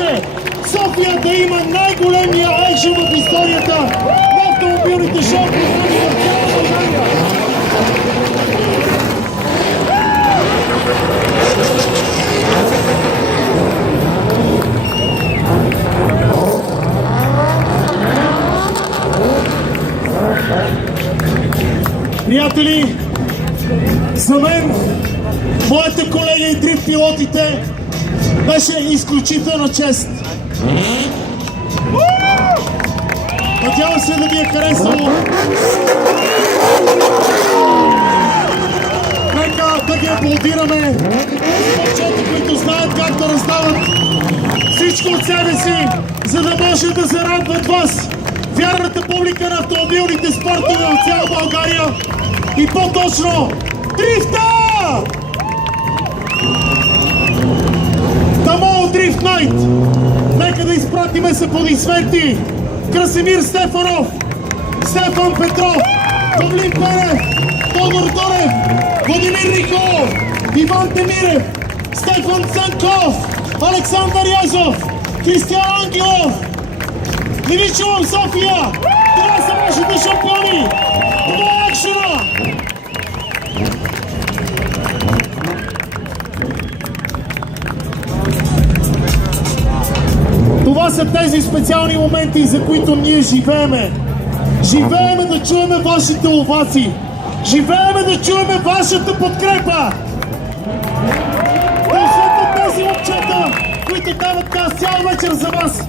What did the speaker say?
беше София да има най-големия екшен в историята на автомобилните шампиони в цяла България. Приятели, за мен, моите колеги и дрифт пилотите, беше изключителна чест. Надявам се да ви е харесало. Нека да ги аплодираме, защото които знаят как да раздават всичко от себе си, за да може да зарадват вас, вярната публика на автомобилните спортове от цяла България и по-точно дрифта! Тамол Дрифт Найт! Нека да изпратиме с аплодисменти Красимир Стефанов, Стефан Петров, Павлин Пенев, Тодор Дорев, Владимир Николов, Иван Темирев, Стефан Цанков, Александър Язов, Кристиан Ангелов. Не ви чувам, София! Това са вашите шампиони! Това е екшена! Това са тези специални моменти, за които ние живееме. Живееме да чуеме вашите овации. Живееме да чуеме вашата подкрепа. Да усетят тези момчета, които дават газ цял вечер за вас.